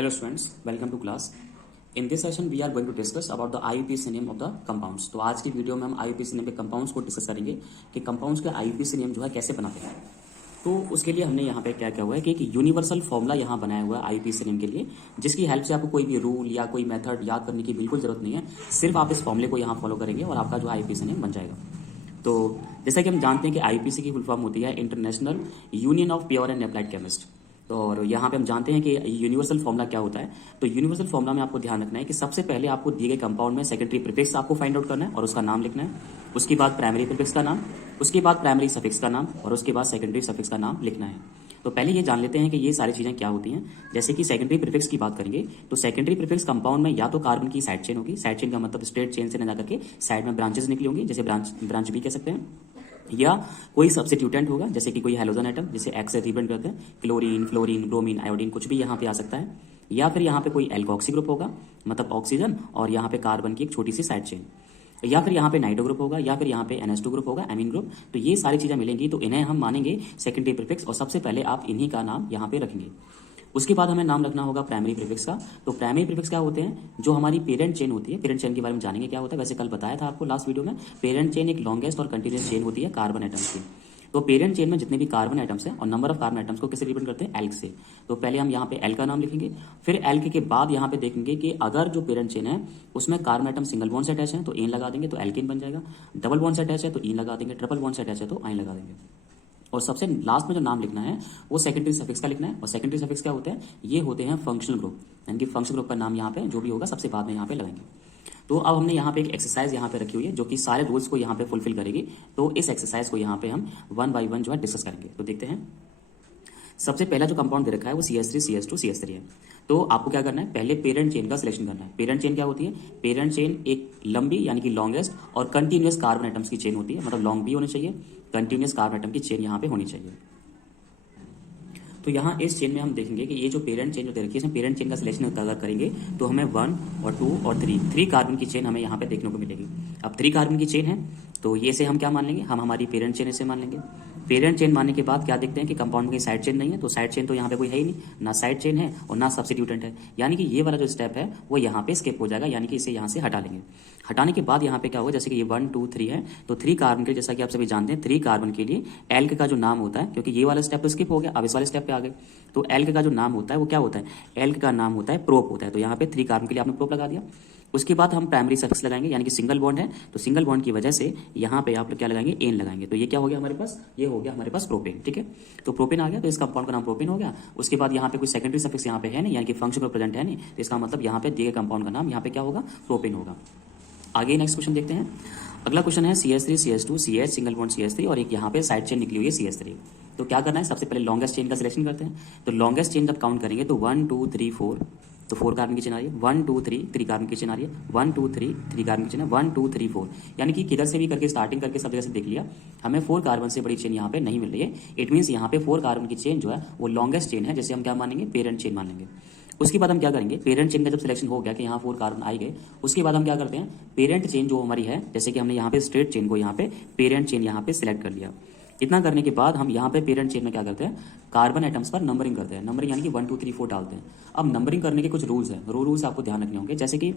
Hello students, welcome to class. In this session we are going to discuss about the IUPAC name of the compounds. तो आज की video में हम IUPAC name के compounds को discuss करेंगे कि कंपाउंड्स के IUPAC नेम जो है कैसे बनाते हैं। तो उसके लिए हमने यहाँ पे क्या क्या हुआ है कि एक यूनिवर्सल फॉर्मूला यहाँ बनाया हुआ है IUPAC नेम के लिए, जिसकी हेल्प से आपको कोई भी रूल या कोई मेथड याद करने की बिल्कुल जरूरत नहीं है। सिर्फ आप इस फॉर्मूले को यहाँ फॉलो करेंगे और आपका जो IUPAC नेम बन जाएगा। तो जैसा कि हम जानते हैं कि IUPAC की फुल फॉर्म होती है international union of pure and applied chemist. तो और यहाँ पे हम जानते हैं कि यूनिवर्सल फॉर्मूला क्या होता है। तो यूनिवर्सल फॉर्मूला में आपको ध्यान रखना है कि सबसे पहले आपको दिए गए कंपाउंड में सेकेंडरी प्रीफिक्स आपको फाइंड आउट करना है और उसका नाम लिखना है। उसके बाद प्राइमरी प्रीफिक्स का नाम, उसके बाद प्राइमरी सफिक्स का नाम और उसके बाद सेकेंडरी सफिक्स का नाम लिखना है। तो पहले ये जान लेते हैं कि ये सारी चीज़ें क्या होती हैं। जैसे कि सेकेंडरी प्रीफिक्स की बात करेंगे तो सेकेंडरी प्रीफिक्स कंपाउंड में या तो कार्बन की साइड चेन होगी। साइड चेन का मतलब स्ट्रेट चेन से न जाकर के साइड में ब्रांचेस निकली होंगी, जैसे ब्रांच भी कह सकते हैं, या कोई सब्स्टिट्यूटेंट होगा जैसे कि कोई हैलोजन आइटम जिसे एक्स से रिप्रेजेंट करते हैं, क्लोरीन, फ्लोरीन, ब्रोमीन, आयोडीन, कुछ भी यहाँ पे आ सकता है। या फिर यहाँ पे कोई एल्कोक्सी ग्रुप होगा, मतलब ऑक्सीजन और यहाँ पे कार्बन की एक छोटी सी साइड चेन, या फिर यहाँ पे नाइट्रो ग्रुप होगा, या फिर यहाँ पे NH2 ग्रुप होगा, एमीन ग्रुप। तो ये सारी चीजें मिलेंगी, तो इन्हें हम मानेंगे सेकेंडरी प्रीफिक्स और सबसे पहले आप इन्हीं का नाम यहाँ पे रखेंगे। उसके बाद हमें नाम रखना होगा प्राइमरी प्रीफिक्स का। तो प्राइमरी प्रीफिक्स क्या होते हैं, जो हमारी पेरेंट चेन होती है। पेरेंट चेन के बारे में जानेंगे क्या होता है। वैसे कल बताया था आपको लास्ट वीडियो में, पेरेंट चेन एक लॉन्गेस्ट और कंटिन्यूस चेन होती है कार्बन आइटम्स की। तो पेरेंट चेन में जितने भी कार्बन आइटम्स हैं और नंबर ऑफ कार्बन आइटम्स को किससे रिप्रेजेंट करते हैं, एल्क से। तो पहले हम यहाँ पे एल का नाम लिखेंगे, फिर एल्क के बाद यहाँ पे देखेंगे कि अगर जो पेरेंट चेन है उसमें कार्बन आइटम सिंगल बॉन्ड से अटैच है तो एन लगा देंगे तो एल्किन बन जाएगा। डबल बॉन्ड से अटैच है तो ई लगा देंगे, ट्रिपल बॉन्ड से अटैच है तो आइन लगा देंगे। और सबसे लास्ट में जो नाम लिखना है वो सेकेंडरी सफिक्स का लिखना है। और सेकेंडरी सफिक्स क्या होते हैं, ये होते हैं फंक्शनल ग्रुप, यानी कि फंक्शनल ग्रुप का नाम यहाँ पे जो भी होगा सबसे बाद में यहाँ पे लगाएंगे। तो अब हमने यहाँ पे एक एक्सरसाइज यहाँ पे रखी हुई है जो कि सारे रूल्स को यहाँ पे फुलफिल करेगी। तो इस एक्सरसाइज को यहाँ पे हम 1 by 1 जो है डिस्कस करेंगे। तो देखते हैं, सबसे पहला जो कंपाउंड दे रखा है वो CH3 CH2 CH3 है। तो आपको क्या करना है, पहले पेरेंट चेन का सिलेक्शन करना है। पेरेंट चेन क्या होती है, पेरेंट चेन एक लंबी यानी कि लॉन्गेस्ट और कंटिन्यूस कार्बन आइटम्स की चेन होती है, मतलब लॉन्ग भी होनी चाहिए, कंटिन्यूस कार्बन आइटम की चेन यहाँ पे होनी चाहिए। तो यहाँ इस चेन में हम देखेंगे कि ये जो पेरेंट चेन जो दे रखी है इसमें पेरेंट चेन का सिलेक्शन अगर करेंगे तो हमें 1 और 2 और 3 कार्बन की चेन हमें यहाँ पे देखने को मिलेगी। अब 3 कार्बन की चेन है तो ये से हम क्या मान लेंगे, हम हमारी पेरेंट चेन इसे मान लेंगे। पेरेंट चेन मानने के बाद क्या देखते हैं कि कंपाउंड में साइड चेन नहीं है, तो साइड चेन तो यहाँ पे कोई है ही नहीं, ना साइड चेन है और ना सब्स्टिट्यूटेंट है, यानी कि ये वाला जो स्टेप है वो यहाँ पे स्किप हो जाएगा, यानी कि इसे यहाँ से हटा लेंगे। हटाने के बाद यहाँ पे क्या होगा, जैसे कि ये 1 2 3 है तो 3 कार्बन के, जैसा कि आप सभी जानते हैं 3 कार्बन के लिए एल्क का जो नाम होता है, क्योंकि ये वाला स्टेप तो स्किप हो गया, अब इस वाले स्टेप पे आ गए, तो एल्क का जो नाम होता है वो क्या होता है, एल्क का नाम होता है प्रोप होता है। तो यहाँ पे 3 कार्बन के लिए आपने प्रोप लगा दिया। उसके बाद हम प्राइमरी सफिक्स लगाएंगे, यानी कि सिंगल बॉन्ड है तो सिंगल बॉन्ड की वजह से यहाँ पे आप लोग क्या लगाएंगे, एन लगाएंगे। तो ये क्या हो गया हमारे पास, ये हो गया हमारे पास प्रोपेन। ठीक है, तो प्रोपेन आ गया, तो इस कंपाउंड का नाम प्रोपेन हो गया। उसके बाद यहाँ पे कोई सेकेंडरी सफिक्स यहाँ पे है नहीं, यानी कि फंक्शन प्रेजेंट है नहीं, तो इसका मतलब यहाँ पे दिए गए कंपाउंड का नाम यहाँ पे क्या होगा, प्रोपेन होगा। आगे नेक्स्ट क्वेश्चन देखते हैं। अगला क्वेश्चन है CH3 CH2 CH single bond CH3 और एक यहाँ पे साइड चेन निकली हुई है CH3। तो क्या करना है, सबसे पहले लॉन्गेस्ट चेन का सिलेक्शन करते हैं। तो लॉन्गेस्ट चेन जब काउंट करेंगे तो 1 2 3 4, तो 4 कार्बन की चेन आ रही है, 1 2 3 3 कार्बन की चेन आ रही है, 1 2 3 3 कार्बन की चेन है, 1 2 3 4, यानी कि किधर से भी करके स्टार्टिंग करके सब जगह से देख लिया, हमें 4 कार्बन से बड़ी चेन यहाँ पे नहीं मिल रही है। इट मीन्स यहाँ पे 4 कार्बन की चेन जो है वो लॉन्गेस्ट चेन है, जिसे हम क्या मानेंगे, पेरेंट चेन मान लेंगे। उसके बाद हम क्या करेंगे, पेरेंट चेन का जब सिलेक्शन हो गया कि यहाँ 4 कार्बन आई गए, उसके बाद हम क्या करते हैं, पेरेंट चेन जो हमारी है, जैसे कि हमने यहाँ पे स्ट्रेट चेन को यहाँ पे पेरेंट चेन यहाँ पे सिलेक्ट कर लिया। इतना करने के बाद हम यहाँ पे पेरेंट चेन में क्या करते हैं, कार्बन आइटम्स पर नंबरिंग करते हैं। नंबरिंग यानी कि 1 2 3 4 डालते हैं। अब नंबरिंग करने के कुछ रूल्स हैं, रूल्स आपको ध्यान रखने होंगे। जैसे कि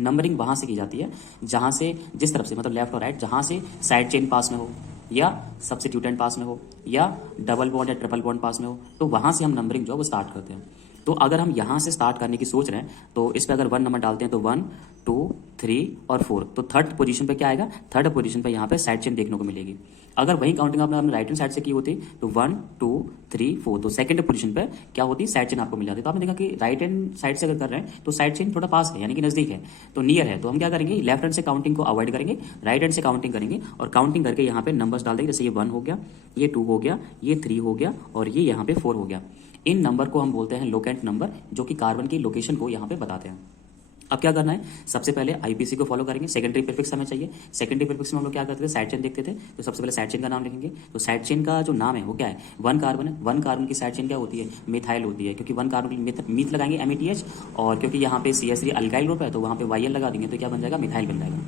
नंबरिंग वहां से की जाती है जहां से, जिस तरफ से, मतलब लेफ्ट और राइट, जहां से साइड चेन पास में हो या सब्स्टिट्यूटेंट पास में हो या डबल बॉन्ड या ट्रिपल बॉन्ड पास में हो, तो वहां से हम नंबरिंग जो है वो स्टार्ट करते हैं। तो अगर हम यहाँ से स्टार्ट करने की सोच रहे हैं तो इस पे अगर 1 नंबर डालते हैं तो 1 2 3 और 4, तो थर्ड पोजीशन पे क्या आएगा, थर्ड पोजीशन पे यहाँ पे साइड चेन देखने को मिलेगी। अगर वही काउंटिंग आपने राइट हैंड साइड से की होती तो 1 2 3 4, तो सेकंड पोजीशन पे क्या होती, साइड चेन आपको मिल जाती। तो आपने देखा कि राइट हैंड साइड से अगर कर रहे हैं तो साइड चेन थोड़ा पास है, यानी कि नजदीक है, तो नियर है। तो हम क्या करेंगे, लेफ्ट हैंड से काउंटिंग को अवॉइड करेंगे, राइट हैंड से काउंटिंग करेंगे और काउंटिंग करके यहाँ पे नंबर्स डाल देंगे। जैसे ये 1 हो गया, ये 2 हो गया, ये 3 हो गया और ये यहाँ पे 4 हो गया। इन नंबर को हम बोलते हैं लोकेंट नंबर, जो कि कार्बन की लोकेशन को यहाँ पे बताते हैं। अब क्या करना है, सबसे पहले IUPAC को फॉलो करेंगे। सेकेंडरी प्रीफिक्स हमें चाहिए। सेकेंडरी प्रीफिक्स में हम लोग क्या करते थे, साइड चेन देखते थे, तो सबसे पहले साइड चेन का नाम लिखेंगे। तो साइड चेन का जो नाम है वो क्या है, 1 कार्बन है। 1 कार्बन की साइड चेन क्या होती है, मिथाइल होती है, क्योंकि 1 कार्बन की मीथ लगाएंगे METH, और क्योंकि यहाँ पे CH3 अल्काइल ग्रुप है तो वहाँ पे YL लगा देंगे, तो क्या बन जाएगा, मिथाइल बन जाएगा।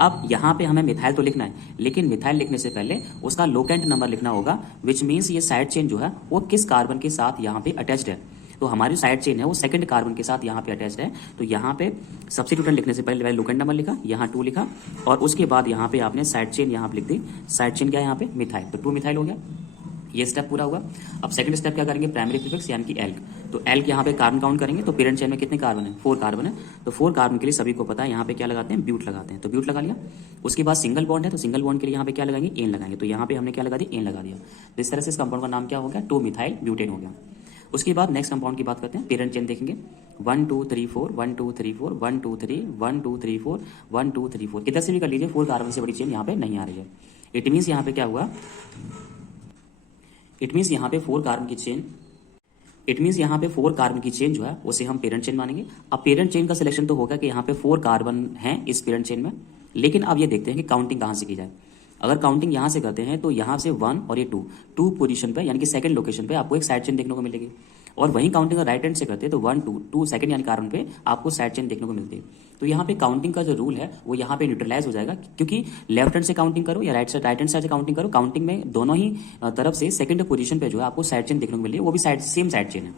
अब यहाँ पे हमें मिथाइल तो लिखना है, लेकिन मिथाइल लिखने से पहले उसका लोकेंट नंबर लिखना होगा, विच मीन्स ये साइड चेन जो है वो किस कार्बन के साथ यहाँ पे अटैच्ड है। तो हमारी साइड चेन है वो सेकंड कार्बन के साथ यहाँ पे अटैच्ड है। तो यहाँ पे सब्स्टिट्यूटेंट लिखने से पहले लोकेंट नंबर लिखा, यहाँ 2 लिखा और उसके बाद यहाँ पे आपने साइड चेन यहाँ पे लिख दी। साइड चेन क्या है यहाँ पे मिथाइल, तो 2 मिथाइल हो गया। ये स्टेप पूरा हुआ। अब सेकंड स्टेप क्या करेंगे, प्राइमरी प्रीफिक्स यानी कि एल्क। तो एल्क यहाँ पे कार्बन काउंट करेंगे तो पेरेंट चेन में कितने कार्बन है, 4 कार्बन है। तो 4 कार्बन के लिए सभी को पता है यहाँ पे क्या लगाते हैं, ब्यूट लगाते हैं। तो ब्यूट लगा लिया। उसके बाद सिंगल बॉन्ड है तो सिंगल बॉन्ड के लिए यहाँ पे क्या लगाएंगे, एन लगाएंगे। तो यहाँ पे हमने क्या लगा दिया, एन लगा दिया। तो इस तरह से इस कंपाउंड का नाम क्या हो गया, 2 मिथाइल ब्यूटेन हो गया। उसके बाद नेक्स्ट कंपाउंड की बात करते हैं, पेरेंट चेन देखेंगे 1 2 3 4 1 2 3 4 1 2 3 1 2 3 4 1 2 3 4 इधर से भी कर लीजिए, 4 कार्बन से बड़ी चेन यहाँ पे नहीं आ रही है। इट मीन्स यहाँ पे क्या हुआ, इट मीन्स यहाँ पे 4 कार्बन की चेन, इट मीन्स यहाँ पे 4 कार्बन की चेन जो है उसे हम पेरेंट चेन मानेंगे। अब पेरेंट चेन का सिलेक्शन तो होगा कि यहाँ पे 4 कार्बन हैं इस पेरेंट चेन में, लेकिन अब ये देखते हैं कि काउंटिंग कहाँ से की जाए। अगर काउंटिंग यहाँ से करते हैं तो यहाँ से 1 और ये 2 पोजीशन पे यानी कि सेकंड लोकेशन पे आपको एक साइड चेन देखने को मिलेगी। और वहीं काउंटिंग राइट हैंड से करते हैं तो 1 2 सेकंड यानी कार्बन पे आपको साइड चेन देखने को मिलती है। तो यहाँ पे काउंटिंग का जो रूल है वो यहाँ पे न्यूट्रलाइज हो जाएगा, क्योंकि लेफ्ट हैंड से काउंटिंग करो या राइट हैंड साइड से काउंटिंग करो, काउंटिंग में दोनों ही तरफ से सेकंड पोजीशन पे जो है आपको साइड चेन देखने को मिली है, वो भी सेम साइड चेन है।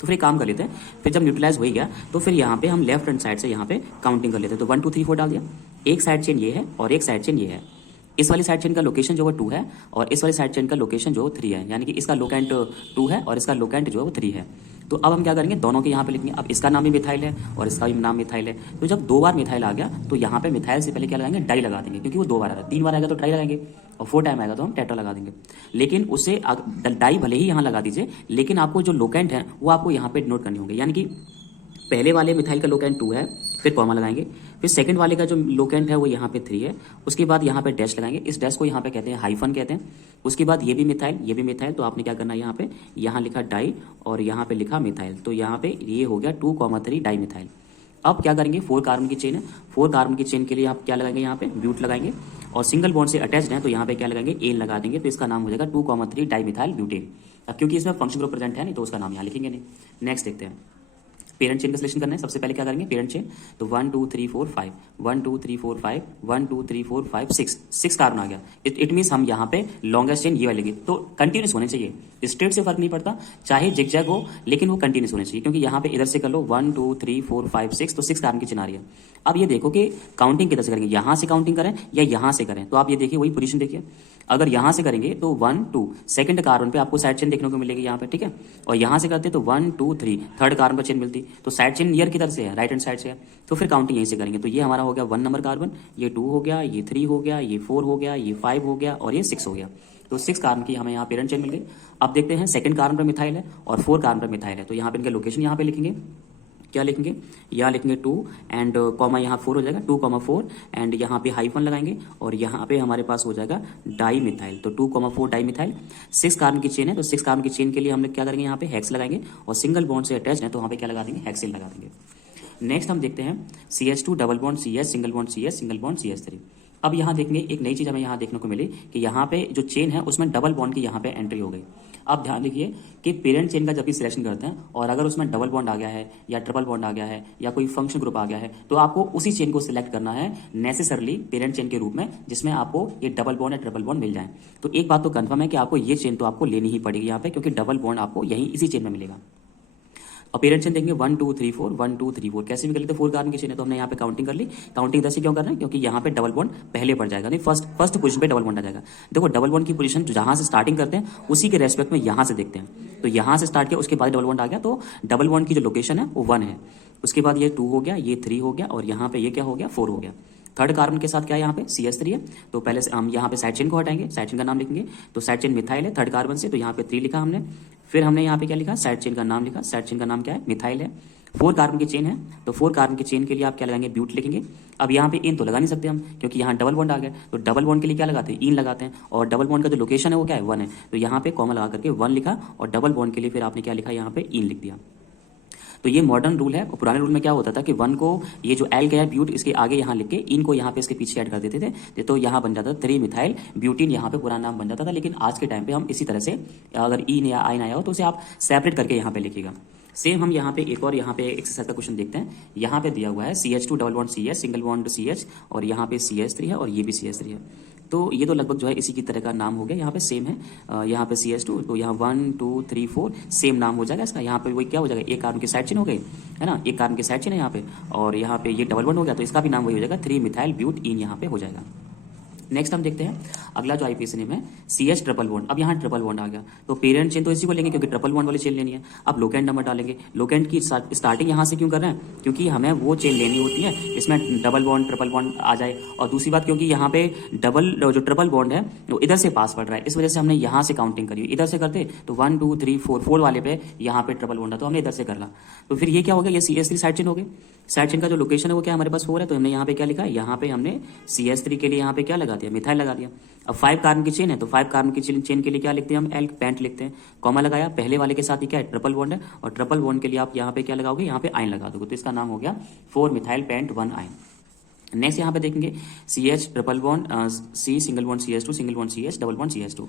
तो फिर एक काम कर लेते हैं, फिर जब न्यूट्रलाइज हो गया तो फिर यहाँ पे हम लेफ्ट हैंड साइड से यहाँ पे काउंटिंग कर लेते हैं। तो 1 2 3 4 डाल दिया, एक साइड चेन ये है और एक साइड चेन ये है। इस वाली साइड चेन का लोकेशन जो है 2 है और इस वाली साइड चेन का लोकेशन जो है 3 है, यानी कि इसका लोकेंट 2 है और इसका लोकेंट जो है वो 3 है। तो अब हम क्या करेंगे, दोनों के यहाँ पे लिखेंगे। अब इसका नाम भी मिथाइल है और इसका भी नाम मिथाइल है। तो जब 2 बार मिथाइल आ गया तो यहाँ पे मिथाइल से पहले क्या लगाएंगे, डाई लगा देंगे, क्योंकि वो 2 बार आ रहा है। 3 बार आएगा तो ट्राई लगाएंगे और 4 टाइम आएगा तो हम टेट्रा लगा देंगे। लेकिन उससे डाई भले ही यहाँ लगा दीजिए, लेकिन आपको जो लोकेंट है वो आपको यहाँ पे नोट करने होंगे। यानी कि पहले वाले मिथाइल का लोकेंट 2 है, फिर कॉमा लगाएंगे, फिर सेकंड वाले का जो लोकेंट है वो यहाँ पे 3 है, उसके बाद यहाँ पे डैश लगाएंगे। इस डैश को यहाँ पे कहते हैं हाइफन कहते हैं। उसके बाद ये भी मिथाइल, तो आपने क्या करना है, यहाँ लिखा डाई और यहाँ पे लिखा मिथाइल। तो यहाँ पे ये हो गया 2,3 डाई मिथाइल। अब क्या करेंगे, 4 कार्बन की चेन है, 4 कार्बन की चेन के लिए आप क्या लगाएंगे, यहाँ पे ब्यूट लगाएंगे और सिंगल बॉन्ड से अटैच्ड है तो यहाँ पे क्या लगाएंगे, एन लगा देंगे। तो इसका नाम हो जाएगा 2,3 डाई मिथाइल ब्यूटेन। अब क्योंकि इसमें फंक्शन ग्रुप प्रेजेंट है नहीं तो उसका नाम यहाँ लिखेंगे नहीं। नेक्स्ट देखते हैं, पेरेंट चेन का सिलेक्शन करना है। सबसे पहले क्या करेंगे, पेरेंट चेन। तो 1 2 3 4 5 1 2 3 4 5 1 2 3 4 5 6 कार्बन आ गया। इट मीन्स हम यहाँ पे लॉन्गेस्ट चेन ये वाली लेंगे। तो कंटिन्यूस होने चाहिए, स्ट्रेट से फर्क नहीं पड़ता, चाहे जिगजैग हो, लेकिन वो कंटिन्यूस होने चाहिए। क्योंकि यहाँ पे इधर से कर लो 1 2 3 4 5 6, तो 6 कार्बन की चेन आ रही है। अब ये देखो कि काउंटिंग किधर से करेंगे, यहाँ से काउंटिंग करें या यहाँ से करें। तो आप ये देखिए, वही पोजीशन देखिए, अगर यहाँ से करेंगे तो 1 2 सेकंड कार्बन पे आपको साइड चेन देखने को मिलेगी यहाँ पे, ठीक है। और यहाँ से करते तो 1 2 3 थर्ड कार्बन पर चेन मिलती। तो साइड चेन नियर किधर से है, राइट हैंड साइड से है। तो फिर काउंटिंग यहीं से करेंगे। तो ये हमारा हो गया 1 नंबर कार्बन, ये 2 हो गया, ये 3 हो गया, ये 4 हो गया, ये 5 हो गया और ये 6 हो गया। तो 6 कार्बन की हमें यहाँ पेरेंट चेन मिल गई। अब देखते हैं, सेकंड कार्बन पर मिथाइल है और 4 कार्बन पर मिथाइल है। तो यहाँ पे इनके लोकेशन यहाँ पे लिखेंगे, क्या लिखेंगे, यहाँ लिखेंगे 2 एंड कॉमा यहाँ 4 हो जाएगा, 2,4 एंड यहाँ पे हाइफन लगाएंगे और यहाँ पे हमारे पास हो जाएगा डाई मिथाइल। तो 2,4 डाई मिथाइल। 6 कार्बन की चेन है तो 6 कार्बन की चेन के लिए हम लोग क्या करेंगे, यहाँ पे हेक्स लगाएंगे और सिंगल बॉन्ड से अटैच है तो वहाँ पे क्या लगा देंगे, हेक्सेन लगा देंगे। नेक्स्ट हम देखते हैं CH2 double bond CH single bond CH single bond CH3। अब यहाँ देखेंगे एक नई चीज़ हमें यहाँ देखने को मिली कि यहाँ पे जो चेन है उसमें डबल बॉन्ड की यहाँ पे एंट्री हो गई। अब ध्यान देखिए कि पेरेंट चेन का जब भी सिलेक्शन करते हैं और अगर उसमें डबल बॉन्ड आ गया है या ट्रिपल बॉन्ड आ गया है या कोई फंक्शन ग्रुप आ गया है तो आपको उसी चेन को सिलेक्ट करना है नेसेसरली पेरेंट चेन के रूप में, जिसमें आपको ये डबल बॉन्ड या ट्रिपल बॉन्ड मिल जाए। तो एक बात तो कंफर्म है कि आपको ये चेन तो आपको लेनी ही पड़ेगी यहाँ पे, क्योंकि डबल बॉन्ड आपको यहीं इसी चेन में मिलेगा। और पेरेंट चेन देंगे 1 2 3 4 1 2 3 4, कैसे भी कर लेते 4 कार्बन की चेन है तो हमने यहाँ पे काउंटिंग कर ली। काउंटिंग इधर से क्यों कर रहे हैं, क्योंकि यहाँ पे डबल बॉन्ड पहले पड़ जाएगा, नहीं फर्स्ट पोजीशन पे डबल बॉन्ड आ जाएगा। देखो डबल बॉन्ड की पोजीशन जहाँ से स्टार्टिंग करते हैं उसी के रेस्पेक्ट में यहाँ से देखते हैं। तो यहाँ से स्टार्ट किया, उसके बाद डबल बॉन्ड आ गया, तो डबल बॉन्ड की जो लोकेशन है वो 1 है। उसके बाद ये 2 हो गया, ये 3 हो गया और यहाँ पे ये क्या हो गया, 4 हो गया। थर्ड कार्बन के साथ क्या है, यहाँ पे CH3 है। तो पहले से हम यहाँ पे साइड चेन को हटाएंगे, साइड चेन का नाम लिखेंगे। तो साइड चेन मिथाइल है थर्ड कार्बन से, तो यहाँ पे 3 लिखा हमने। फिर हमने यहाँ पे क्या लिखा, साइड चेन का नाम लिखा। साइड चेन का नाम क्या है, मिथाइल है। 4 कार्बन की चेन है तो 4 कार्बन की चेन के लिए आप क्या लगाएंगे, ब्यूट लिखेंगे। अब यहाँ पे इन तो लगा नहीं सकते हम, क्योंकि यहाँ डबल बॉन्ड आ गया। तो डबल बॉन्ड के लिए क्या लगाते हैं, इन लगाते हैं। और डबल बॉन्ड का जो लोकेशन है वो क्या है, 1 है। तो यहाँ पे कॉमा लगा करके 1 लिखा और डबल बॉन्ड के लिए फिर आपने क्या लिखा, यहाँ पे इन लिख दिया। तो ये मॉडर्न रूल है। पुराने रूल में क्या होता था कि 1 को ये जो एल गया ब्यूट इसके आगे यहाँ लिख के इन को यहाँ पे इसके पीछे ऐड कर देते थे, तो यहाँ बन जाता था 3 मिथाइल ब्यूटीन, यहाँ पे पूरा नाम बन जाता था। लेकिन आज के टाइम पे हम इसी तरह से, अगर इन या आइन आया हो तो उसे आप सेपरेट करके यहाँ पे लिखिएगा। सेम हम यहाँ पे एक और यहाँ पे एक्सरसाइज का क्वेश्चन देखते हैं। यहाँ पे दिया हुआ है CH2 double bond CH single bond CH और यहाँ पे CH3 है और ये भी CH3 है। तो ये तो लगभग जो है इसी की तरह का नाम हो गया, यहाँ पे सेम है, यहाँ पे CH2, तो यहाँ 1 2 3 4 सेम नाम हो जाएगा इसका। यहाँ पे वही क्या हो जाएगा, एक कार्बन की साइड चेन हो गई है ना, एक कार्बन की साइड चेन है यहाँ पे, और यहाँ पे ये डबल बॉन्ड हो गया, तो इसका भी नाम वही हो जाएगा, 3 मिथाइल ब्यूटीन यहाँ पे हो जाएगा। नेक्स्ट हम देखते हैं अगला जो आईपीएसी नेम है CH ट्रिपल बॉन्ड। अब यहाँ ट्रिपल बॉन्ड आ गया, तो पेरेंट चेन तो इसी को लेंगे क्योंकि ट्रिपल बॉन्ड वाली चेन लेनी है। अब लोकेंट नंबर डालेंगे, लोकेंट की स्टार्टिंग यहाँ से क्यों कर रहे हैं, क्योंकि हमें वो चेन लेनी होती है इसमें डबल बॉन्ड ट्रिपल बॉन्ड आ जाए, और दूसरी बात क्योंकि यहाँ पे जो ट्रिपल बॉन्ड है वो इधर से पास पड़ रहा है, इस वजह से हमने यहाँ से काउंटिंग करी। इधर से करते तो 1 2 3 4 वाले पे यहाँ पे ट्रिपल बॉन्ड है, तो हमने इधर से करना, तो फिर ये क्या हो गया, ये CH3 साइड चेन हो गई। साइड चेन का जो लोकेशन है वो क्या हमारे पास 4 है, तो हमने यहाँ पे क्या लिखा, यहाँ पे हमने CH3 के लिए यहाँ पे क्या लगा दिया, मिथाइल लगा दिया। अब 5 कार्बन की चेन है, तो 5 कार्बन की चेन के लिए क्या लिखते हैं हम, एल पेंट लिखते हैं, कॉमा लगाया, पहले वाले के साथ ही क्या है, ट्रिपल बॉन्ड है, और ट्रिपल बॉन्ड के लिए आप यहाँ पे क्या लगाओगे, यहाँ पे आयन लगा दोगे, तो इसका नाम हो गया 4 मिथाइल पेंट 1 आयन। नेक्स्ट यहाँ पे देखेंगे CH triple bond C single bond CH2 single bond CH double bond CH2।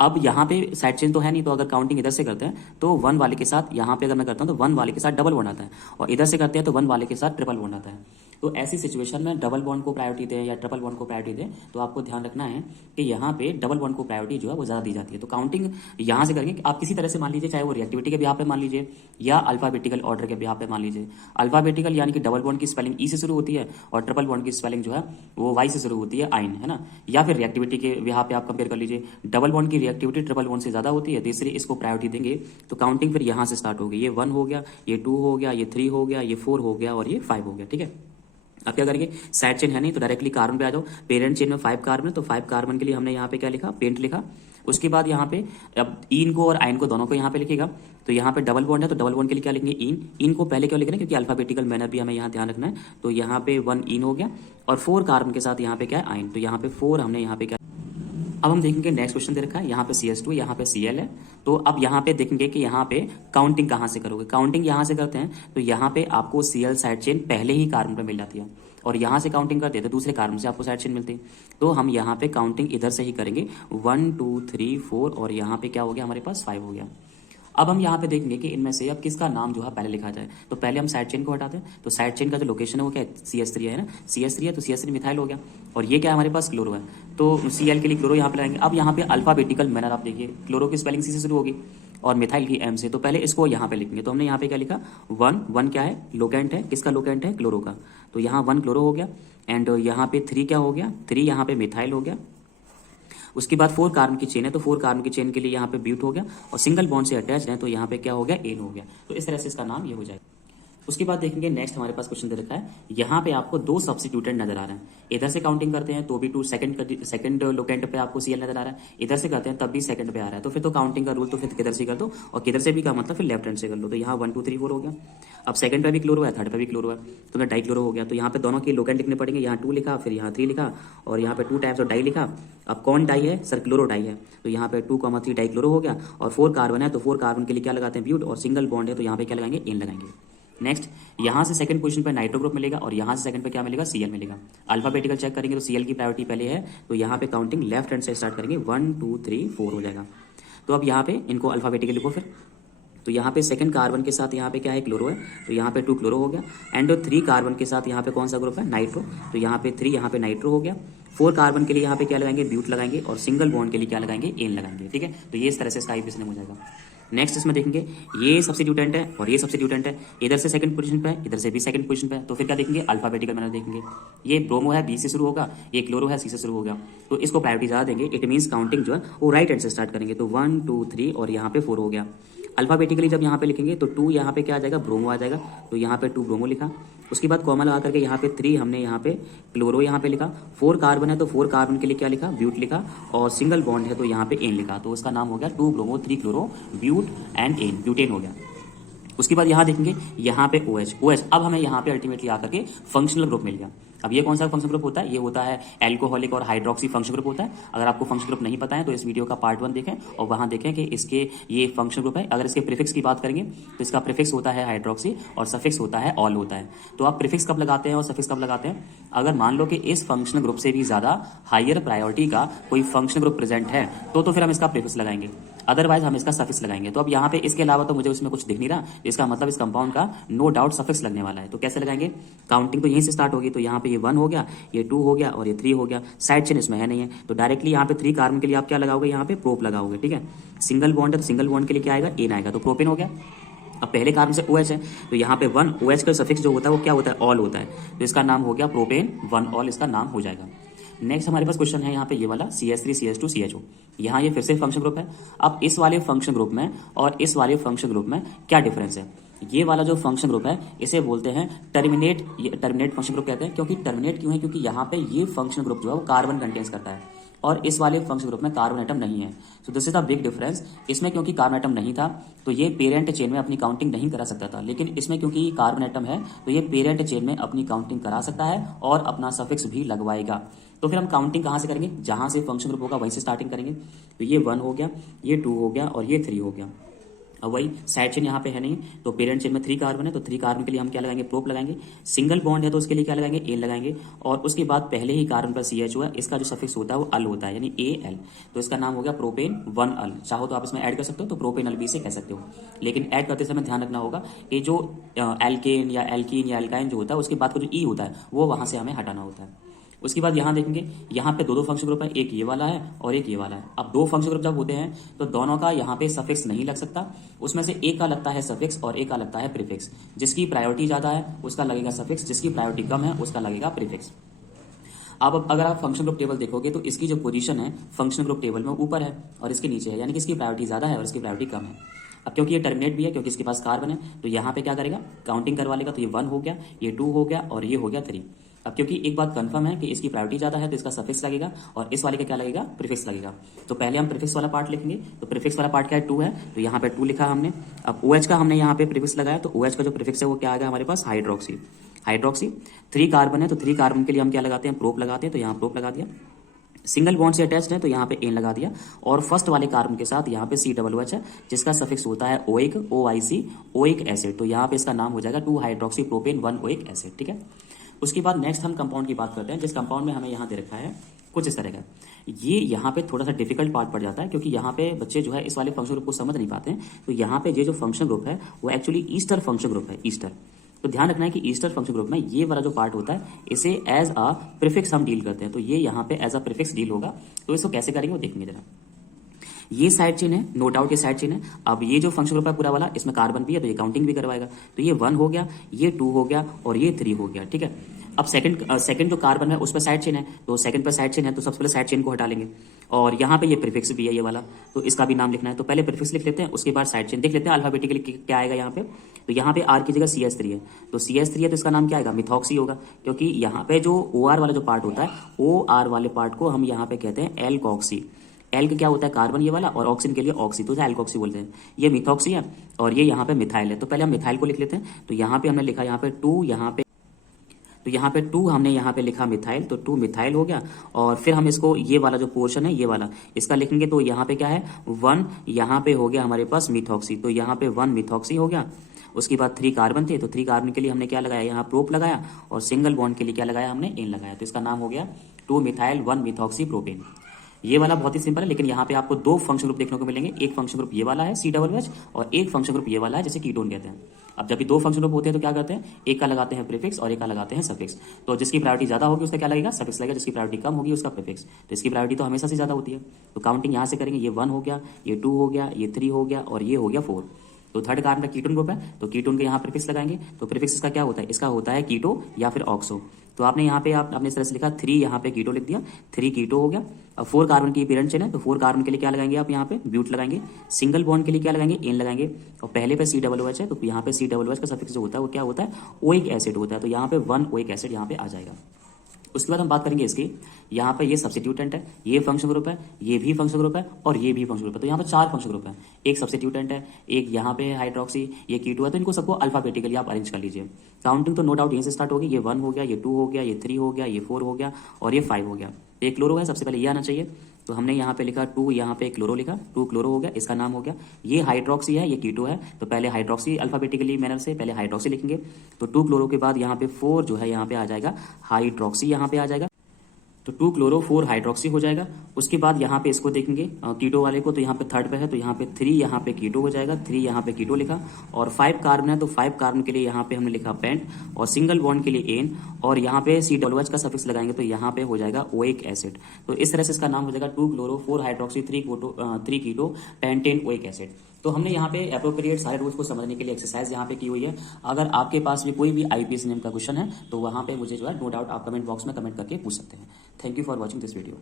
अब यहाँ पे साइड चेन तो है नहीं, तो अगर काउंटिंग इधर से करते हैं तो 1 वाले के साथ, यहाँ पे अगर मैं करता हूँ तो 1 वाले के साथ डबल बॉन्ड आता है, और इधर से करते हैं तो 1 वाले के साथ ट्रिपल बॉन्ड आता है। तो ऐसी सिचुएशन में डबल बॉन्ड को प्रायोरिटी दें या ट्रिपल बॉन्ड को प्रायोरिटी दें, तो आपको ध्यान रखना है कि यहाँ पे डबल बॉन्ड को प्रायोरिटी जो है वो ज़्यादा दी जाती है। तो काउंटिंग यहाँ से करेंगे आप किसी तरह से मान लीजिए, चाहे वो रिएक्टिविटी के बिहार पे मान लीजिए या अल्फाबेटिकल ऑर्डर के बिहार पे मान लीजिए। अल्फाबेटिकल यानी कि डबल बॉन्ड की स्पेलिंग ई से शुरू होती है और ट्रिपल बॉन्ड की स्पेलिंग जो है वो वाई से शुरू होती है, आइन, है ना। या फिर रिएक्टिविटी के बिहार पे आप कंपेयर कर लीजिए, डबल बॉन्ड की रिएक्टिविटी ट्रिपल बॉन्ड से ज़्यादा होती है, तो इसलिए इसको प्रायोरिटी देंगे। तो काउंटिंग फिर यहाँ से स्टार्ट होगी, ये 1 हो गया, ये 2 हो गया, ये 3 हो गया, ये 4 हो गया और ये 5 हो गया, ठीक है। अब क्या करेंगे, साइड चेन है नहीं तो डायरेक्टली कार्बन पे आ जाओ। पेरेंट चेन में 5 कार्बन है, तो 5 कार्बन के लिए हमने यहाँ पे क्या लिखा, पेंट लिखा। उसके बाद यहाँ पे अब इन को और आइन को दोनों को यहाँ पे लिखेगा, तो यहाँ पे डबल बॉन्ड है तो डबल बॉन्ड के लिए क्या लिखेंगे, इन को पहले क्यों लिख रहे हैं, क्योंकि अल्फाबेटिकल मैनर भी हमें यहाँ ध्यान रखना है। तो यहाँ पे 1 इन हो गया और 4 कार्बन के साथ यहाँ पे क्या है, आइन, तो यहाँ पे 4 हमने यहाँ पे क्या। अब हम देखेंगे नेक्स्ट क्वेश्चन दे रखा है, यहाँ पे CH2 यहाँ पे Cl है। तो अब यहाँ पे देखेंगे कि यहाँ पे काउंटिंग कहाँ से करोगे। काउंटिंग यहाँ से करते हैं तो यहाँ पे आपको Cl साइड चेन पहले ही कार्बन पे मिल जाती है, और यहाँ से काउंटिंग करते हैं तो दूसरे कार्बन से आपको साइड चेन मिलती है। तो हम यहाँ पे काउंटिंग इधर से ही करेंगे, 1 2 3 4 और यहाँ पे क्या हो गया हमारे पास 5 हो गया। अब हम यहाँ पे देखेंगे कि इनमें से अब किसका नाम जो है पहले लिखा जाए। तो पहले हम साइड चेन को हटाते हैं, तो साइड चेन का जो लोकेशन है वो क्या है, CH3 है ना, CH3 है तो CH3 मिथाइल हो गया, और ये क्या है हमारे पास क्लोरो है, तो Cl के लिए क्लोरो यहाँ पे लगाएंगे। अब यहाँ पे अल्फाबेटिकल मैनर आप देखिए, क्लोरो की स्पेलिंग C से शुरू होगी और मिथाइल की M से, तो पहले इसको यहाँ पे लिखेंगे। तो हमने यहाँ पे क्या लिखा, 1 क्या है, लोकेंट है, किसका लोकेंट है, क्लोरो का, तो यहाँ 1 क्लोरो हो गया। एंड यहाँ पे 3 क्या हो गया, 3 यहाँ पे मिथाइल हो गया। उसके बाद 4 कार्बन की चेन है, तो 4 कार्बन की चेन के लिए यहाँ पे ब्यूट हो गया, और सिंगल बॉन्ड से अटैच है तो यहाँ पे क्या हो गया, एन हो गया। तो इस तरह से इसका नाम ये हो जाएगा। उसके बाद देखेंगे नेक्स्ट हमारे पास क्वेश्चन दे रखा है, यहाँ पे आपको 2 सब्स्टिट्यूटेंट नजर आ रहे हैं। इधर से काउंटिंग करते हैं तो भी 2 सेकंड लोकेंट पे आपको Cl नजर आ रहा है, इधर से करते हैं तब भी सेकंड पे आ रहा है। तो फिर तो काउंटिंग का रूल तो फिर किधर से कर दो, और किधर से भी का मतलब फिर लेफ्ट हैंड से कर लो। तो यहाँ 1 2 3 4 हो गया। अब सेकंड पे भी क्लोरो है, थर्ड पे भी क्लोरो है, तो मैं डाई क्लोरो हो गया। तो यहाँ पे दोनों के लोकेंट लिखने पड़ेंगे, यहाँ 2 लिखा, फिर यहाँ 3 लिखा, और यहाँ पे 2 टाइप्स ऑफ डाई लिखा। अब कौन डाई है सर, क्लोरो डाई है, तो यहाँ पे 2,3 डाई क्लोरो हो गया। और 4 कार्बन है तो 4 कार्बन के लिए क्या लगाते हैं, ब्यूट, और सिंगल बॉन्ड है तो यहाँ पे क्या लगाएंगे, एन लगाएंगे। नेक्स्ट यहाँ से सेकंड पोजीशन पे नाइट्रो ग्रुप मिलेगा, और यहाँ से सेकंड पे क्या मिलेगा, Cl मिलेगा। अल्फाबेटिकल चेक करेंगे तो Cl की प्रायोरिटी पहले है, तो यहाँ पे काउंटिंग लेफ्ट हैंड से स्टार्ट करेंगे, 1 2 3 4 हो जाएगा। तो अब यहाँ पे इनको अल्फाबेटिकल लिखो फिर। तो यहाँ पे सेकंड कार्बन के साथ यहाँ पे क्या है, क्लोरो है, तो यहाँ पे 2 क्लोरो हो गया। एंड 3 कार्बन के साथ यहाँ पे कौन सा ग्रुप है, नाइट्रो, तो यहाँ पे 3 यहाँ पे नाइट्रो हो गया। 4 कार्बन के लिए यहाँ पे क्या लगाएंगे, ब्यूट लगाएंगे, और सिंगल बॉन्ड के लिए क्या लगाएंगे, एन लगाएंगे, ठीक है। तो ये इस तरह से इसका आईपीसी नेम हो जाएगा। नेक्स्ट इसमें देखेंगे ये सब्स्टिट्यूटेंट है और ये सब्स्टिट्यूटेंट है, इधर से सेकंड पोजीशन पे है, इधर से भी सेकंड पोजीशन पे है। तो फिर क्या देखेंगे, अल्फाबेटिकल मैनर देखेंगे। ये ब्रोमो है, बी से शुरू होगा, ये क्लोरो है, सी से शुरू होगा, तो इसको प्रायोरिटी ज़्यादा देंगे। इट मीन्स काउंटिंग जो है वो राइट हैंड से स्टार्ट करेंगे, तो 1 2 3 और यहाँ पे 4 हो गया। अल्फाबेटिकली जब यहाँ पे लिखेंगे तो 2 यहाँ पे क्या आ जाएगा, ब्रोमो आ जाएगा, तो यहाँ पे 2 ब्रोमो लिखा। उसके बाद कॉमा लगा करके यहाँ पे 3 हमने यहाँ पे क्लोरो यहाँ पे लिखा। 4 कार्बन है तो 4 कार्बन के लिए क्या लिखा, ब्यूट लिखा, और सिंगल बॉन्ड है तो यहाँ पे एन लिखा। तो उसका नाम हो गया 2 bromo 3 chloro but and ene, butane हो गया। उसके बाद यहाँ देखेंगे यहाँ पे OH। अब हमें यहाँ पे अल्टीमेटली आकर के फंक्शनल ग्रुप मिल गया। अब ये कौन सा फंक्शनल ग्रुप होता है, ये होता है एल्कोहलिक और हाइड्रोक्सी फंक्शनल ग्रुप होता है। अगर आपको फंक्शनल ग्रुप नहीं पता है तो इस वीडियो का पार्ट 1 देखें और वहां देखें कि इसके ये फंक्शनल ग्रुप है। अगर इसके प्रीफिक्स की बात करेंगे तो इसका प्रीफिक्स होता है हाइड्रोक्सी और सफिक्स होता है ऑल होता है। तो आप प्रीफिक्स कब लगाते हैं और सफिक्स कब लगाते हैं, अगर मान लो कि इस फंक्शनल ग्रुप से भी ज्यादा हायर प्रायोरिटी का कोई फंक्शनल ग्रुप प्रेजेंट है तो फिर हम इसका प्रीफिक्स लगाएंगे, अदरवाइज हम इसका सफिक्स लगाएंगे। तो अब यहाँ पे इसके अलावा तो मुझे उसमें कुछ दिख नहीं रहा, इसका मतलब इस कंपाउंड का नो डाउट सफिक्स लगने वाला है। तो कैसे लगाएंगे, काउंटिंग तो यहीं से स्टार्ट होगी, तो यहाँ पे ये 1 हो गया, ये 2 हो गया और ये 3 हो गया। साइड चेन इसमें है नहीं है, तो डायरेक्टली यहाँ पे 3 कार्बन के लिए आप क्या लगाओगे, यहाँ पे प्रोप लगाओगे, ठीक है। सिंगल बॉन्ड है तो सिंगल बॉन्ड के लिए क्या आएगा, एन आएगा, तो प्रोपेन हो गया। अब पहले कार्बन से OH है, तो यहाँ पे 1, OH का सफिक्स जो होता है वो क्या होता है, ऑल होता है, तो इसका नाम हो गया प्रोपेन 1 ऑल, इसका नाम हो जाएगा। नेक्स्ट हमारे पास क्वेश्चन है यहाँ पे ये वाला CH3 CH2 CHO। यहाँ ये फिर से फंक्शन ग्रुप है। अब इस वाले फंक्शन ग्रुप में और इस वाले फंक्शन ग्रुप में क्या डिफरेंस है, ये वाला जो फंक्शन ग्रुप है इसे बोलते हैं टर्मिनेट, टर्मिनेट फंक्शन ग्रुप कहते हैं। क्योंकि टर्मिनेट क्यों है, क्योंकि यहाँ पे ये फंक्शन ग्रुप जो है वो कार्बन कंटेन्स करता है और इस वाले फंक्शन ग्रुप में कार्बन एटम नहीं है। So this is the big difference. इसमें क्योंकि कार्बन एटम नहीं था तो ये पेरेंट चेन में अपनी काउंटिंग नहीं करा सकता था, लेकिन इसमें क्योंकि कार्बन एटम है तो ये पेरेंट चेन में अपनी काउंटिंग करा सकता है और अपना सफिक्स भी लगवाएगा। तो फिर हम काउंटिंग कहाँ से करेंगे, जहां से फंक्शन ग्रुप होगा वहीं से स्टार्टिंग करेंगे। तो ये 1 हो गया, ये 2 हो गया और ये 3 हो गया। अब वही साइड चेन यहाँ पे है नहीं, तो पेरेंट चेन में 3 कार्बन है, तो 3 कार्बन के लिए हम क्या लगाएंगे, प्रोप लगाएंगे। सिंगल बॉन्ड है तो उसके लिए क्या लगाएंगे, एन लगाएंगे। और उसके बाद पहले ही कार्बन पर CH है, इसका जो सफिक्स होता है वो अल होता है, यानी AL, तो इसका नाम हो गया प्रोपेन 1 अल। चाहो तो आप इसमें ऐड कर सकते हो, तो प्रोपेन अल भी इसे कह सकते हो, लेकिन ऐड करते समय ध्यान रखना होगा कि जो एल्केन या एल्कीन या एल्काइन जो होता है उसके बाद का जो ई होता है वो वहां से हमें हटाना होता है। उसके बाद यहाँ देखेंगे, यहाँ पे दो फंक्शन ग्रुप है, एक ये वाला है और एक ये वाला है। अब 2 फंक्शन ग्रुप जब होते हैं तो दोनों का यहाँ पे सफिक्स नहीं लग सकता, उसमें से एक का लगता है सफिक्स और एक का लगता है प्रीफिक्स। जिसकी प्रायोरिटी ज्यादा है उसका लगेगा सफिक्स, जिसकी प्रायोरिटी कम है उसका लगेगा प्रीफिक्स। अब अगर आप फंक्शन ग्रुप टेबल देखोगे तो इसकी जो पोजीशन है फंक्शन ग्रुप टेबल में ऊपर है और इसके नीचे है, यानी कि इसकी प्रायोरिटी ज्यादा है और इसकी प्रायोरिटी कम है। अब क्योंकि ये टर्मिनेट भी है, क्योंकि इसके पास कार्बन है, तो यहाँ पे क्या करेगा, काउंटिंग करवा लेगा। तो ये 1 हो गया, ये 2 हो गया और ये हो गया 3। अब क्योंकि एक बात कंफर्म है कि इसकी प्रायोरिटी ज्यादा है तो इसका सफिक्स लगेगा और इस वाले का क्या लगेगा, प्रीफिक्स लगेगा। तो पहले हम प्रीफिक्स वाला पार्ट लिखेंगे। तो प्रीफिक्स वाला पार्ट क्या है, 2 है, तो यहाँ पे 2 लिखा हमने। अब OH का हमने यहाँ पे प्रीफिक्स लगाया, तो OH का जो प्रीफिक्स है वो क्या आएगा हमारे पास, हाइड्रोक्सी। हाइड्रोक्सी 3 कार्बन है, तो 3 कार्बन के लिए हम क्या लगाते हैं, प्रोप लगाते हैं, तो यहाँ प्रोप लगा दिया। सिंगल बॉन्ड से अटैच्ड है तो यहाँ पे एन लगा दिया। और फर्स्ट वाले कार्बन के साथ यहाँ पे COOH है, जिसका सफिक्स होता है ओइक, OIC, ओइक एसिड। तो यहाँ पे इसका नाम हो जाएगा 2 हाइड्रोक्सी प्रोपेन 1 ओइक एसिड, ठीक है। उसके बाद नेक्स्ट हम कंपाउंड की बात करते हैं, जिस कंपाउंड में हमें यहाँ दे रखा है कुछ इस तरह का। ये यहाँ पे थोड़ा सा डिफिकल्ट पार्ट पड़ जाता है, क्योंकि यहाँ पे बच्चे जो है इस वाले फंक्शन ग्रुप को समझ नहीं पाते हैं। तो यहाँ पे ये जो फंक्शन ग्रुप है वो एक्चुअली ईस्टर फंक्शन ग्रुप है, ईस्टर। तो ध्यान रखना है कि ईस्टर फंक्शन ग्रुप में ये वाला जो पार्ट होता है इसे एज अ प्रीफिक्स हम डील करते हैं। तो ये यहाँ पे एज अ प्रीफिक्स डील होगा। तो इसको कैसे करेंगे वो देखेंगे जरा। ये साइड चेन है, नो डाउट ये साइड चेन है। अब ये जो फंक्शन ग्रुप है पूरा वाला, इसमें कार्बन भी है तो ये काउंटिंग भी करवाएगा। तो ये 1 हो गया, ये 2 हो गया और ये 3 हो गया, ठीक है। अब सेकंड जो कार्बन है उस पर साइड चेन है, तो सेकंड पर साइड चेन है तो सबसे पहले साइड चेन को हटा लेंगे। और यहाँ पे ये प्रीफिक्स भी है ये वाला, तो इसका भी नाम लिखना है। तो पहले प्रीफिक्स लिख लेते हैं, उसके बाद साइड चेन देख लेते हैं अल्फाबेटिकली क्या आएगा यहाँ पे। तो यहाँ पे R की जगह CH3 है, तो CH3 है तो इसका नाम क्या आएगा, मिथॉक्सी होगा। क्योंकि यहाँ पे जो OR वाला जो पार्ट होता है, OR वाले पार्ट को हम यहाँ पे कहते हैं एल्कोक्सी। एल का क्या होता है, कार्बन ये वाला, और ऑक्सीजन के लिए ऑक्सी, तो एल्कोक्सी बोलते हैं। ये मिथॉक्सी है और ये यहाँ पे मिथाइल है। तो पहले हम मिथाइल को लिख लेते हैं। तो यहाँ पे हमने लिखा यहाँ पे 2, यहाँ पे तो यहाँ पे 2 हमने यहाँ पे लिखा मिथाइल, तो 2 मिथाइल हो गया। और फिर हम इसको ये वाला जो पोर्शन है ये वाला इसका लिखेंगे, तो यहाँ पे क्या है 1, यहाँ पे हो गया हमारे पास मिथॉक्सी, तो यहाँ पे 1 मिथॉक्सी हो गया। उसके बाद 3 कार्बन थे, तो 3 कार्बन के लिए हमने क्या लगाया, यहाँ प्रोप लगाया। और सिंगल बॉन्ड के लिए क्या लगाया हमने, एन लगाया। तो इसका नाम हो गया 2 मिथाइल 1 मिथॉक्सी प्रोपेन। ये वाला बहुत ही सिंपल है, लेकिन यहाँ पे आपको 2 फंक्शन ग्रुप देखने को मिलेंगे। एक फंक्शन ग्रुप ये वाला है COOH और एक फंक्शन ग्रुप ये वाला है जिसे कीटोन कहते हैं। अब जब भी 2 फंक्शन ग्रुप होते हैं तो क्या करते हैं, एक का लगाते हैं प्रीफिक्स और एक का लगाते हैं सफिक्स। तो जिसकी प्रायोरिटी ज्यादा होगी उसका क्या लगेगा, सफिक्स लगेगा। जिसकी प्रायोरिटी कम होगी उसका प्रीफिक्स। तो इसकी प्रायोरिटी तो हमेशा से ज्यादा होती है। तो काउंटिंग यहाँ से करेंगे, ये 1 हो गया, ये 2 हो गया, ये 3 हो गया और ये हो गया 4। तो थर्ड कार्बन का कीटोन ग्रुप है, तो कीटोन के यहाँ प्रीफिक्स लगाएंगे। तो प्रीफिक्स इसका क्या होता है, इसका होता है कीटो या फिर ऑक्सो। तो आपने यहाँ पे आपने इस तरह से लिखा 3, यहाँ पे कीटो लिख दिया, 3 कीटो हो गया। अब 4 कार्बन की पेरेंट चेन है, तो 4 कार्बन के लिए क्या लगाएंगे आप, यहाँ पे ब्यूट लगाएंगे। सिंगल बॉन्ड के लिए क्या लगाएंगे, एन लगाएंगे। और पहले पे COOH है, तो यहाँ पे COOH का सफिक्स जो होता है वो क्या होता है, ओइक एसिड होता है। तो यहाँ पे 1 ओइक एसिड यहाँ पे आ जाएगा। उसके बाद हम बात करेंगे इसकी, यहाँ पे ये सब्स्टिट्यूटेंट है, ये फंक्शन ग्रुप है, ये भी फंक्शन ग्रुप है और ये भी फंक्शन ग्रुप है। तो यहाँ पे 4 फंक्शन ग्रुप है। एक सब्स्टिट्यूटेंट है, एक यहाँ पे हाइड्रोक्सी, ये कीटो है। तो इनको सबको अल्फाबेटिकली आप अरेंज कर लीजिए। काउंटिंग तो नो डाउट यहीं से स्टार्ट होगी। ये 1 हो गया, ये 2 हो गया, ये 3 हो गया, ये 4 हो गया और ये 5 हो गया। एक क्लोरो है, सबसे पहले ये आना चाहिए। तो हमने यहाँ पे लिखा 2, यहाँ पे क्लोरो लिखा, 2 क्लोरो हो गया, इसका नाम हो गया। ये हाइड्रोक्सी है, ये कीटो है। तो पहले हाइड्रोक्सी अल्फाबेटिकली मैनर से पहले हाइड्रोक्सी लिखेंगे। तो 2 क्लोरो के बाद यहाँ पे 4 जो है यहाँ पे आ जाएगा हाइड्रोक्सी, यहाँ पे आ जाएगा। तो 2-chloro-4-हाइड्रोक्सी हो जाएगा। उसके बाद यहाँ पे इसको देखेंगे कीटो वाले को, तो यहाँ पे थर्ड पे है, तो यहाँ पे 3 यहाँ पे कीटो हो जाएगा, 3 यहाँ पे कीटो लिखा। और 5 कार्बन है, तो 5 कार्बन के लिए यहाँ पे हमने लिखा पेंट, और सिंगल बॉन्ड के लिए एन, और यहाँ पे COOH का सफिक्स लगाएंगे तो यहाँ पे हो जाएगा ओइक एसिड। तो इस तरह से इसका नाम हो जाएगा 2-chloro-4-हाइड्रोक्सी 3 कीटो पेंटेन ओइक एसिड। तो हमने यहाँ पे अप्रोप्रिएट सारे रूल्स को समझने के लिए एक्सरसाइज यहाँ पे की हुई है। अगर आपके पास भी कोई भी IUPAC नेम का क्वेश्चन है तो वहाँ पे मुझे जो है नो डाउट आप कमेंट बॉक्स में कमेंट करके पूछ सकते हैं। Thank you for watching this video.